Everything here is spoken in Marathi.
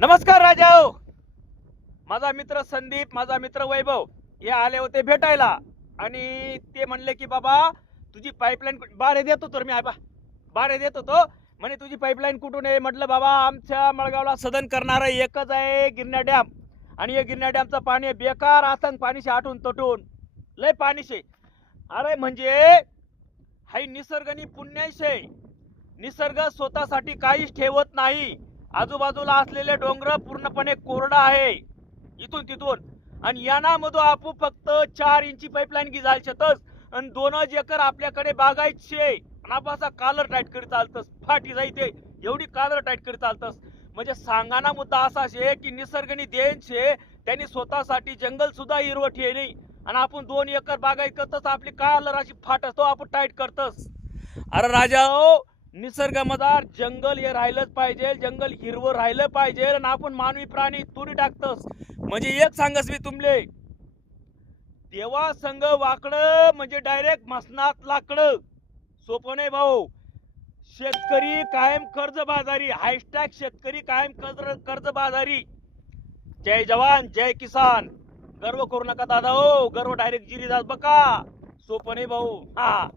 नमस्कार राजा, माझा मित्र संदीप, माझा मित्र वैभव हे आले होते भेटायला आणि ते म्हणले की बाबा तुझी पाईपलाईन बारे देत होतो मी बारे देत होतो म्हणे तुझी पाईपलाईन कुठून आहे. म्हटलं बाबा आमच्या मळगावला सदन करणारं एकच आहे गिरणा डॅम, आणि हे गिरणा डॅमचं पाणी बेकार आतंक पाणीशी आटून तटून लय पाणीशे. अरे म्हणजे हाई निसर्गनी पुण्याशे. निसर्ग स्वतःसाठी काहीच ठेवत नाही. आजूबाजूला असलेले डोंगर पूर्णपणे कोरडा आहे इथून तिथून, आणि याना मधून आपू फक्त 4 इंची पाईपलाईन गिजाल शेतस आणि 2 एकर आपल्याकडे बागायचे आणि आपण असा कालर टाईट करीत चालतस फाटी जाईते एवढी कालर टाईट करीत चालतस. म्हणजे सांगाना मुद्दा असा शे की निसर्गनी देण शे, त्यांनी स्वतःसाठी जंगल सुद्धा हिरवं ठेवली आणि आपण 2 एकर बागायत करतस आपली कालर अशी फाटस तो आपण टाईट करतस. अरे राजा हो, निसर्गामधार जंगल हे राहिलंच पाहिजे, जंगल हिरवं राहिलं पाहिजे आणि आपण मानवी प्राणी तुरी टाकतस. म्हणजे एक सांगस मी तुमले, देवा संघ वाकडं म्हणजे डायरेक्ट मसनात लाकडं. सोपं नाही भाऊ. शेतकरी कायम कर्जबाजारी, हॅशटॅग शेतकरी कायम कर्जबाजारी. जय जवान जय किसान. गर्व करू नका दादा हो, गर्व डायरेक्ट जिरीदास बका. सोपं नाही भाऊ. हा